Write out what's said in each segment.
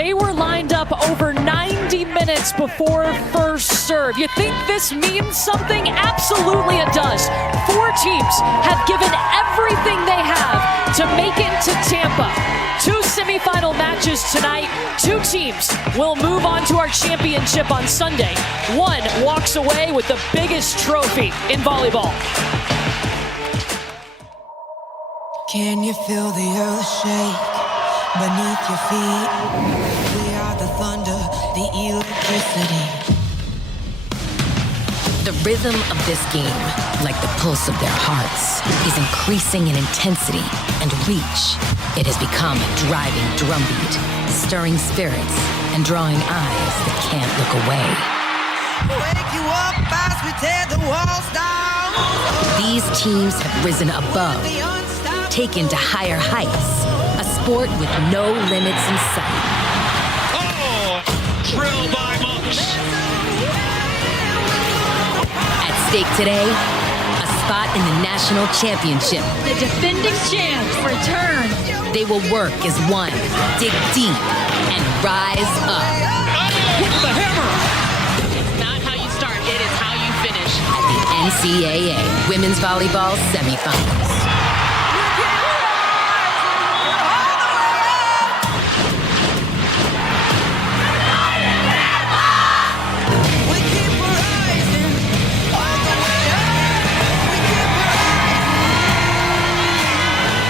They were lined up over 90 minutes before first serve. You think this means something? Absolutely it does. 4 teams have given everything they have to make it to Tampa. 2 semifinal matches tonight. 2 teams will move on to our championship on Sunday. 1 walks away with the biggest trophy in volleyball. Can you feel the earth shake beneath your feet? We are the thunder, the electricity. The rhythm of this game, like the pulse of their hearts, is increasing in intensity and reach. It has become a driving drumbeat, stirring spirits and drawing eyes that can't look away. Wake you up as we tear the walls down. These teams have risen above, taken to higher heights, a sport with no limits in sight. Oh, drill by Monks. At stake today, a spot in the national championship. The defending champs return. They will work as one, dig deep, and rise up. With the hammer. It's not how you start, it is how you finish. At the NCAA Women's Volleyball Semifinals.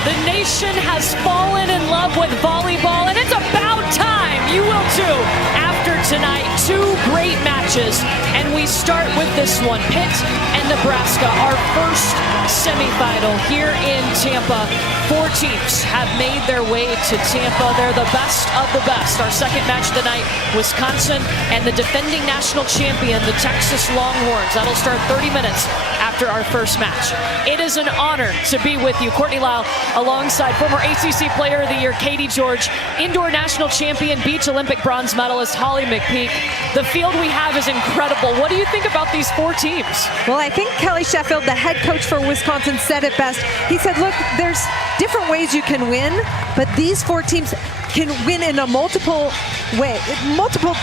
The nation has fallen in love with volleyball, and it's about time you will too. After tonight, 2 great matches, and we start with this one. Pitt and Nebraska, our first semifinal here in Tampa. 4 teams have made their way to Tampa. They're the best of the best. Our second match tonight, Wisconsin and the defending national champion, the Texas Longhorns. That'll start 30 minutes after our first match. It is an honor to be with you. Courtney Lau alongside former ACC Player of the Year Katie George, indoor national champion, beach Olympic bronze medalist Holly McPeak. The field we have is incredible. What do you think about these 4 teams? Well, I think Kelly Sheffield, the head coach for Wisconsin, said it best. He said, look, there's different ways you can win, but these 4 teams can win in a multiple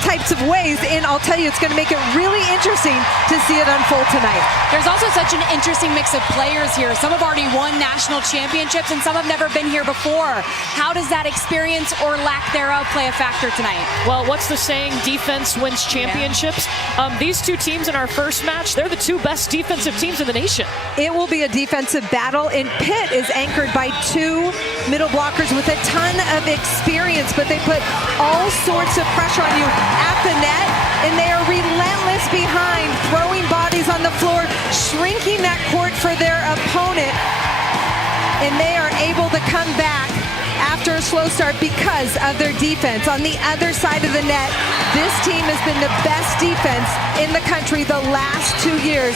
types of ways, and I'll tell you, it's going to make it really interesting to see it unfold tonight. There's also such an interesting mix of players here. Some have already won national championships and some have never been here before. How does that experience or lack thereof play a factor tonight? Well, what's the saying? Defense wins championships. These 2 teams in our first match, they're the 2 best defensive teams in the nation. It will be a defensive battle, and Pitt is anchored by 2 middle blockers with a ton of experience, but they put all sorts of pressure on you at the net, and they are relentless behind, throwing bodies on the floor, shrinking that court for their opponent, and they are able to come back after a slow start because of their defense. On the other side of the net, this team has been the best defense in the country the last 2 years.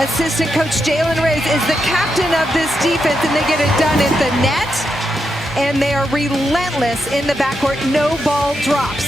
Assistant coach Jalen Reyes is the captain of this defense, and they get it done at the net, and they are relentless in the backcourt. No ball drops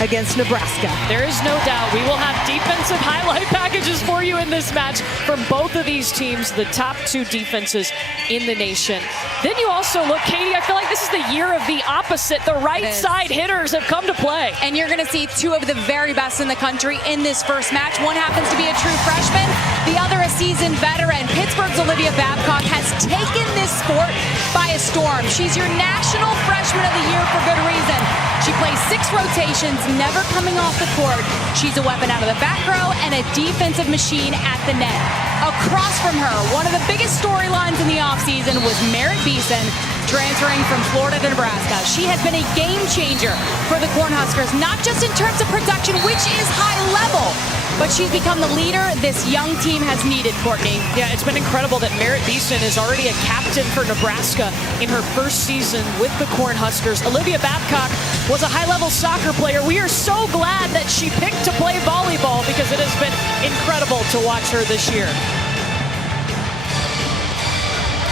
against Nebraska. There is no doubt we will have defensive highlight packages for you in this match from both of these teams, the top 2 defenses in the nation. Then you also look, Katie, I feel like this is the year of the opposite. The right side hitters have come to play. And you're going to see 2 of the very best in the country in this first match. One happens to be a true freshman, the other a seasoned veteran. Pittsburgh's Olivia Babcock has taken this sport by a storm. She's your National Freshman of the Year for good reason. She plays 6 rotations, never coming off the court. She's a weapon out of the back row and a defensive machine at the net. Across from her, one of the biggest storylines in the offseason was Merritt Beeson transferring from Florida to Nebraska. She has been a game changer for the Cornhuskers, not just in terms of production, which is high level, but she's become the leader this young team has needed, Courtney. Yeah, it's been incredible that Merritt Beeson is already a captain for Nebraska in her first season with the Cornhuskers. Olivia Babcock was a high-level soccer player. We are so glad that she picked to play volleyball because it has been incredible to watch her this year.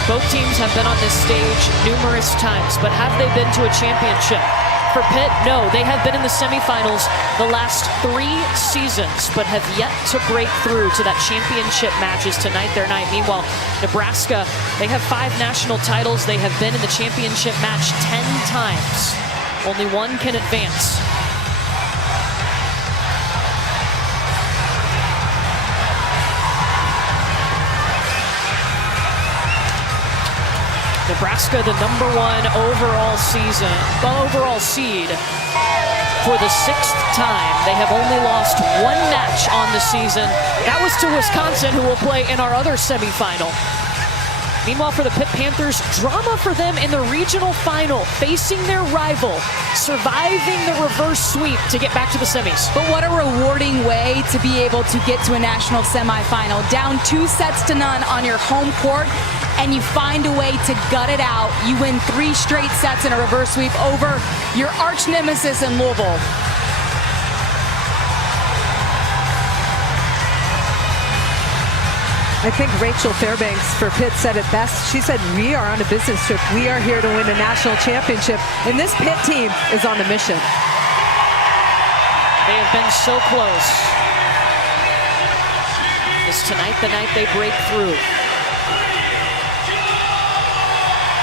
Both teams have been on this stage numerous times, but have they been to a championship? For Pitt, no. They have been in the semifinals the last 3 seasons, but have yet to break through to that championship matches tonight, their night. Meanwhile, Nebraska, they have 5 national titles. They have been in the championship match 10 times. Only one can advance. Nebraska, the #1 overall seed. For the 6th time, they have only lost one match on the season. That was to Wisconsin, who will play in our other semifinal. Meanwhile, for the Pitt Panthers, drama for them in the regional final, facing their rival, surviving the reverse sweep to get back to the semis. But what a rewarding way to be able to get to a national semifinal. Down 2-0 on your home court, and you find a way to gut it out. You win 3 straight sets in a reverse sweep over your arch nemesis in Louisville. I think Rachel Fairbanks for Pitt said it best. She said, we are on a business trip. We are here to win a national championship. And this Pitt team is on a mission. They have been so close. Is tonight the night they break through?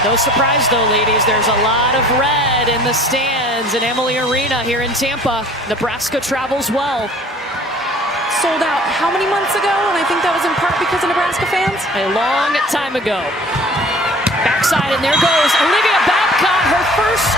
No surprise though, ladies, there's a lot of red in the stands in Amalie Arena here in Tampa. Nebraska travels well. Sold out how many months ago? And I think that was in part because of Nebraska fans. A long time ago. Backside, and there goes Olivia Babcock, her first